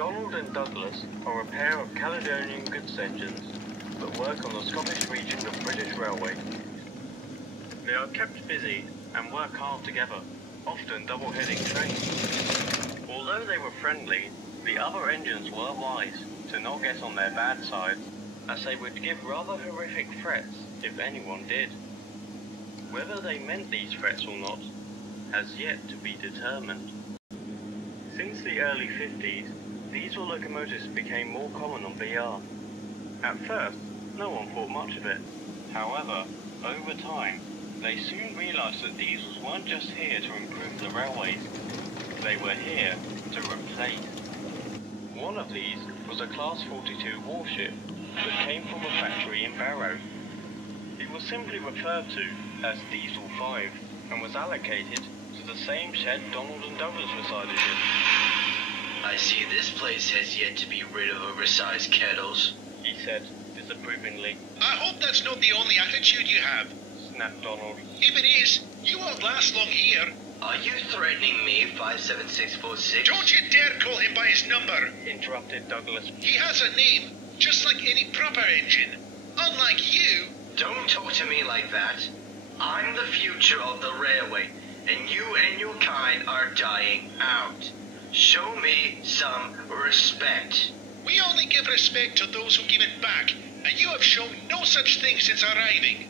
Donald and Douglas are a pair of Caledonian goods engines that work on the Scottish region of British Railway. They are kept busy and work hard together, often double-heading trains. Although they were friendly, the other engines were wise to not get on their bad side, as they would give rather horrific threats if anyone did. Whether they meant these threats or not has yet to be determined. Since the early 50s, diesel locomotives became more common on BR. At first, no one thought much of it. However, over time, they soon realised that diesels weren't just here to improve the railways, they were here to replace. One of these was a Class 42 warship that came from a factory in Barrow. It was simply referred to as Diesel 5 and was allocated to the same shed Donald and Douglas resided in. I see this place has yet to be rid of oversized kettles, he said disapprovingly. I hope that's not the only attitude you have, snapped Donald. If it is, you won't last long here. Are you threatening me, 57646? Don't you dare call him by his number, interrupted Douglas. He has a name, just like any proper engine. Unlike you. Don't talk to me like that. I'm the future of the railway, and you and your kind are dying out. Show me some respect. We only give respect to those who give it back, and you have shown no such thing since arriving.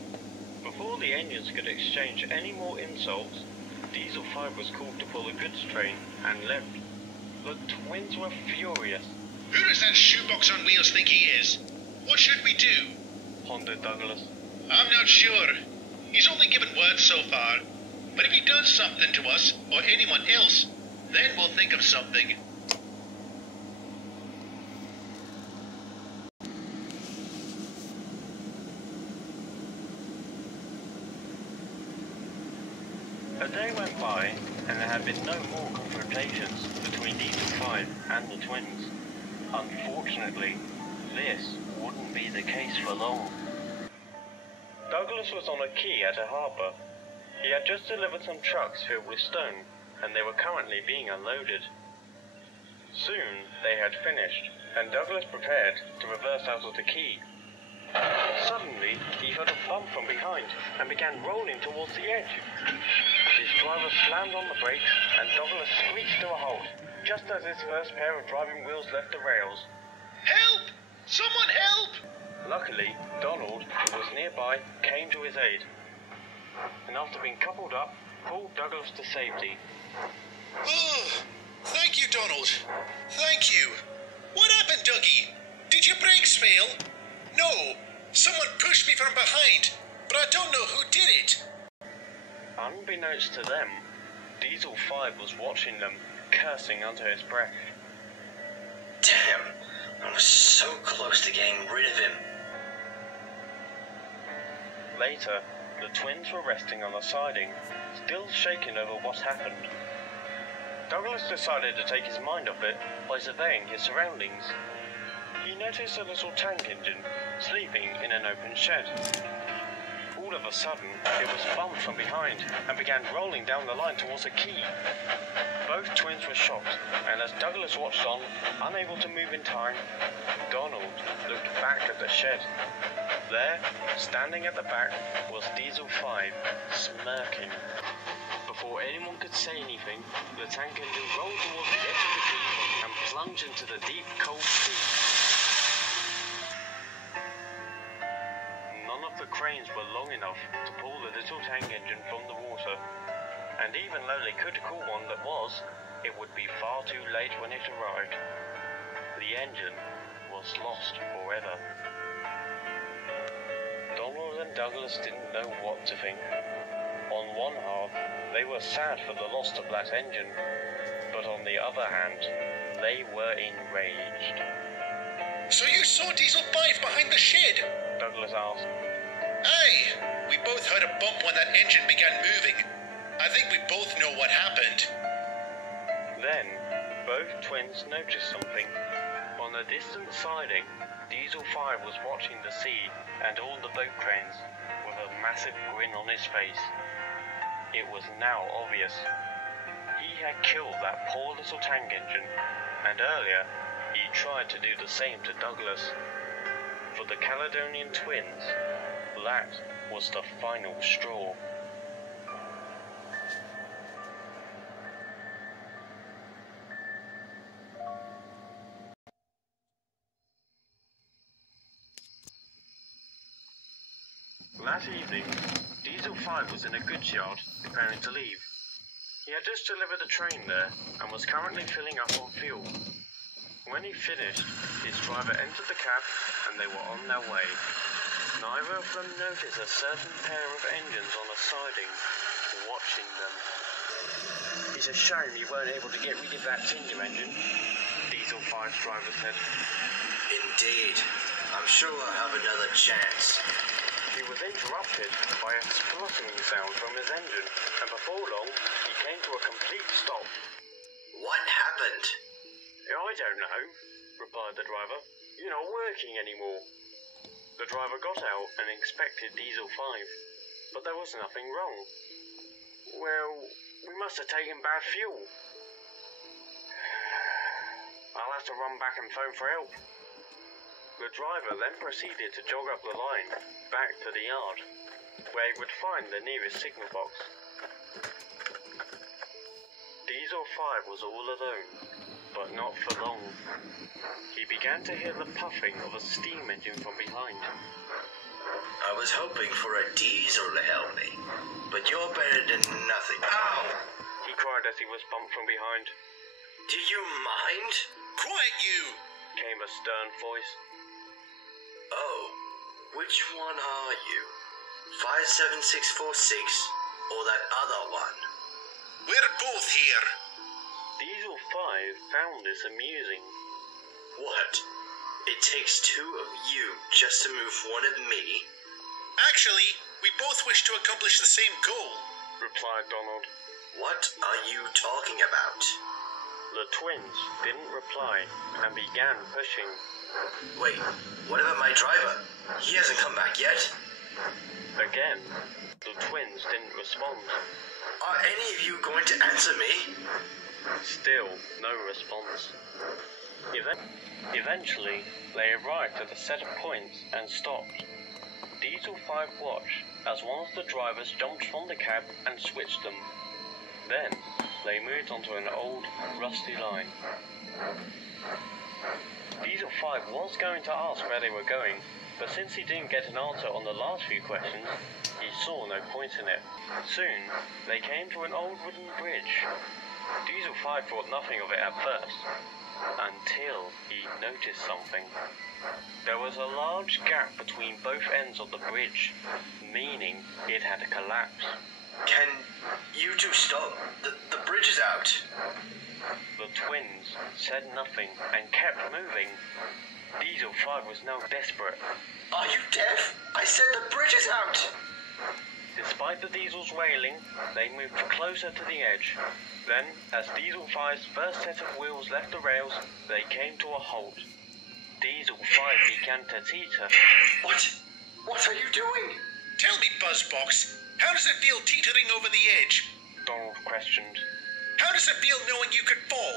Before the engines could exchange any more insults, Diesel 5 was called to pull a goods train and left. The twins were furious. Who does that shoebox on wheels think he is? What should we do? Pondered Douglas. I'm not sure. He's only given words so far. But if he does something to us, or anyone else, then we'll think of something. A day went by, and there had been no more confrontations between Diesel 5 and the twins. Unfortunately, this wouldn't be the case for long. Douglas was on a quay at a harbour. He had just delivered some trucks filled with stone, and they were currently being unloaded. Soon they had finished, and Douglas prepared to reverse out of the quay. Suddenly, he heard a bump from behind and began rolling towards the edge. His driver slammed on the brakes, and Douglas screeched to a halt, just as his first pair of driving wheels left the rails. Help! Someone help! Luckily, Donald, who was nearby, came to his aid, and after being coupled up, pulled Douglas to safety. Oh, thank you, Donald. Thank you. What happened, Dougie? Did your brakes fail? No, someone pushed me from behind, but I don't know who did it. Unbeknownst to them, Diesel 5 was watching them, cursing under his breath. Damn, I was so close to getting rid of him. Later, the twins were resting on the siding, still shaken over what happened. Douglas decided to take his mind off it by surveying his surroundings. He noticed a little tank engine sleeping in an open shed. All of a sudden, it was bumped from behind and began rolling down the line towards a quay. Both twins were shocked, and as Douglas watched on, unable to move in time, Donald looked back at the shed. There, standing at the back, was Diesel 5, smirking. Before anyone could say anything, the tank engine rolled towards the edge of the quay and plunged into the deep, cold sea. None of the cranes were long enough to pull the little tank engine from the water, and even though they could call one that was, it would be far too late when it arrived. The engine was lost forever. Donald and Douglas didn't know what to think. On one half, they were sad for the loss of that engine, but on the other hand, they were enraged. So you saw Diesel 5 behind the shed? Douglas asked. Aye, we both heard a bump when that engine began moving. I think we both know what happened. Then, both twins noticed something. On a distant siding, Diesel 5 was watching the sea and all the boat cranes with a massive grin on his face. It was now obvious. He had killed that poor little tank engine, and earlier He tried to do the same to Douglas. For the Caledonian twins, that was the final straw. That evening, Diesel 5 was in a goods yard, preparing to leave. He had just delivered a train there, and was currently filling up on fuel. When he finished, his driver entered the cab, and they were on their way. Neither of them noticed a certain pair of engines on the siding, watching them. "It's a shame you weren't able to get rid of that Tinder engine," Diesel 5's driver said. Indeed. I'm sure I'll have another chance. He was interrupted by a spluttering sound from his engine, and before long, he came to a complete stop. What happened? "I don't know," replied the driver. "You're not working anymore." The driver got out and inspected Diesel 5, but there was nothing wrong. "Well, we must have taken bad fuel. I'll have to run back and phone for help." The driver then proceeded to jog up the line, back to the yard, where he would find the nearest signal box. Diesel 5 was all alone, but not for long. He began to hear the puffing of a steam engine from behind. I was hoping for a diesel to help me, but you're better than nothing. Ow! He cried as he was bumped from behind. Do you mind? Quiet, you! Came a stern voice. Oh, which one are you? 57646 or that other one? We're both here. Diesel 5 found this amusing. What? It takes two of you just to move one of me? Actually, we both wish to accomplish the same goal, replied Donald. What are you talking about? The twins didn't reply and began pushing. Wait, what about my driver? He hasn't come back yet. Again, the twins didn't respond. Are any of you going to answer me? Still, no response. Eventually, they arrived at a set of points and stopped. Diesel 5 watched as one of the drivers jumped from the cab and switched them. Then, they moved onto an old, rusty line. Diesel 5 was going to ask where they were going, but since he didn't get an answer on the last few questions, he saw no point in it. Soon, they came to an old wooden bridge. Diesel 5 thought nothing of it at first, until he noticed something. There was a large gap between both ends of the bridge, meaning it had collapsed. Can you two stop? The bridge is out. The twins said nothing and kept moving. Diesel 5 was now desperate. Are you deaf? I said the bridge is out! Despite the Diesel's wailing, they moved closer to the edge. Then, as Diesel 5's first set of wheels left the rails, they came to a halt. Diesel 5 began to teeter. What are you doing? Tell me, Buzzbox, how does it feel teetering over the edge? Donald questioned. How does it feel knowing you could fall?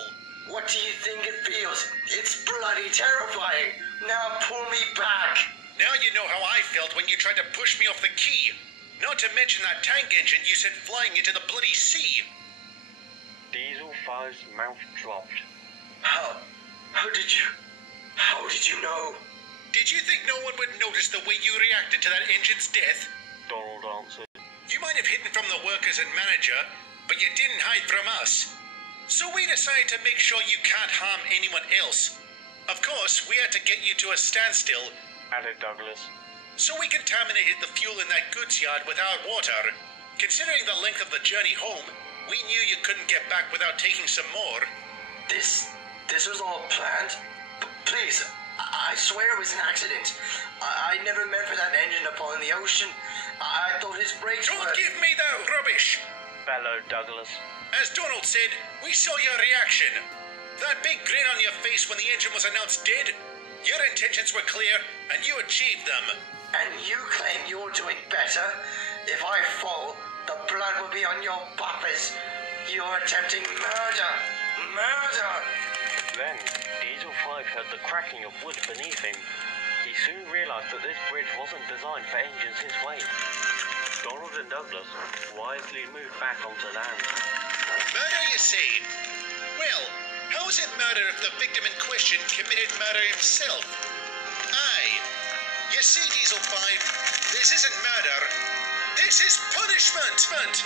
What do you think it feels? It's bloody terrifying. Now pull me back. Now you know how I felt when you tried to push me off the quay. Not to mention that tank engine you sent flying into the bloody sea. Diesel 5's mouth dropped. How did you know? Did you think no one would notice the way you reacted to that engine's death? Donald answered. You might have hidden from the workers and manager, but you didn't hide from us. So we decided to make sure you can't harm anyone else. Of course, we had to get you to a standstill, added Douglas. So we contaminated the fuel in that goods yard without water. Considering the length of the journey home, we knew you couldn't get back without taking some more. This was all planned? Please, I swear it was an accident. I never meant for that engine to fall in the ocean. I thought his brakes were... Don't give me that rubbish! Bellowed Douglas. As Donald said, we saw your reaction. That big grin on your face when the engine was announced dead. Your intentions were clear, and you achieved them. And you claim you're doing better? If I fall, the blood will be on your bumpers. You're attempting murder. Murder! Then, Diesel 5 heard the cracking of wood beneath him. He soon realized that this bridge wasn't designed for engines his way. Donald and Douglas wisely moved back onto land. Murder, you say? Well, how is it murder if the victim in question committed murder himself? Aye. You see, Diesel 5, this isn't murder. This is punishment!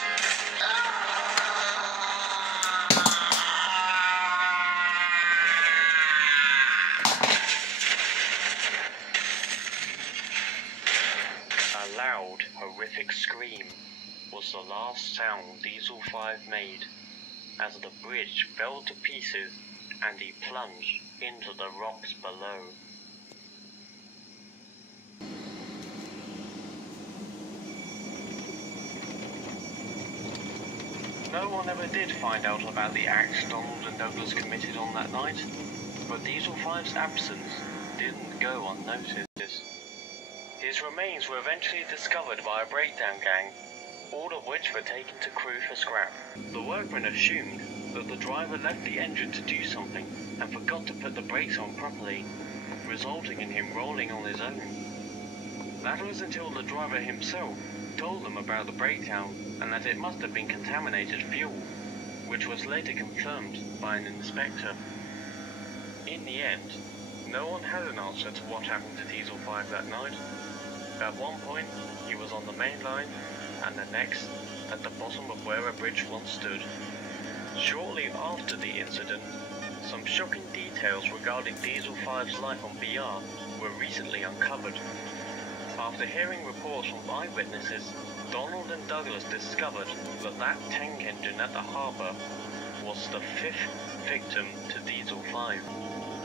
A loud, horrific scream was the last sound Diesel 5 made as the bridge fell to pieces and he plunged into the rocks below. No one ever did find out about the acts Donald and Douglas committed on that night, but Diesel 5's absence didn't go unnoticed. His remains were eventually discovered by a breakdown gang, all of which were taken to crew for scrap. The workmen assumed that the driver left the engine to do something and forgot to put the brakes on properly, resulting in him rolling on his own. That was until the driver himself told them about the breakdown and that it must have been contaminated fuel, which was later confirmed by an inspector. In the end, no one had an answer to what happened to Diesel 5 that night. At one point, he was on the main line, and the next, at the bottom of where a bridge once stood. Shortly after the incident, some shocking details regarding Diesel 5's life on BR were recently uncovered. After hearing reports from eyewitnesses, Donald and Douglas discovered that that tank engine at the harbour was the 5th victim to Diesel 5.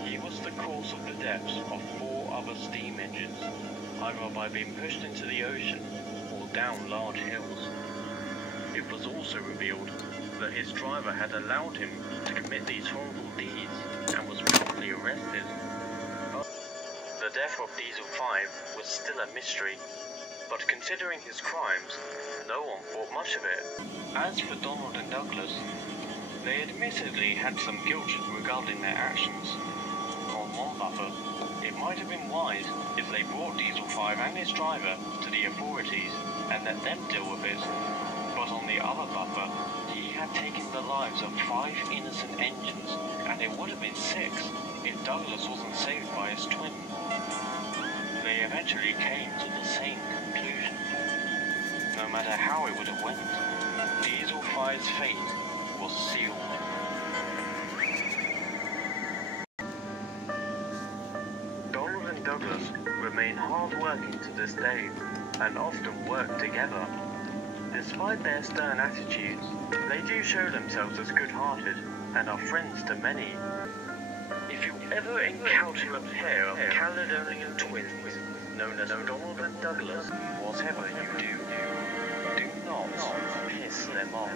He was the cause of the deaths of 4 other steam engines, either by being pushed into the ocean or down large hills. It was also revealed that his driver had allowed him to commit these horrible deeds and was promptly arrested. The death of Diesel 5 was still a mystery, but considering his crimes, no one thought much of it. As for Donald and Douglas, they admittedly had some guilt regarding their actions. On one buffer, it might have been wise if they brought Diesel 5 and his driver to the authorities and let them deal with it, but on the other buffer, he had taken the lives of 5 innocent engines, and it would have been 6 if Douglas wasn't saved by his twin. They eventually came to the same conclusion. No matter how it would have went, Diesel 5's fate was sealed. Donald and Douglas remain hard-working to this day and often work together. Despite their stern attitudes, they do show themselves as good-hearted and are friends to many. If you ever encounter a pair of Caledonian twins known as Donald and Douglas, whatever you do, do not piss them off.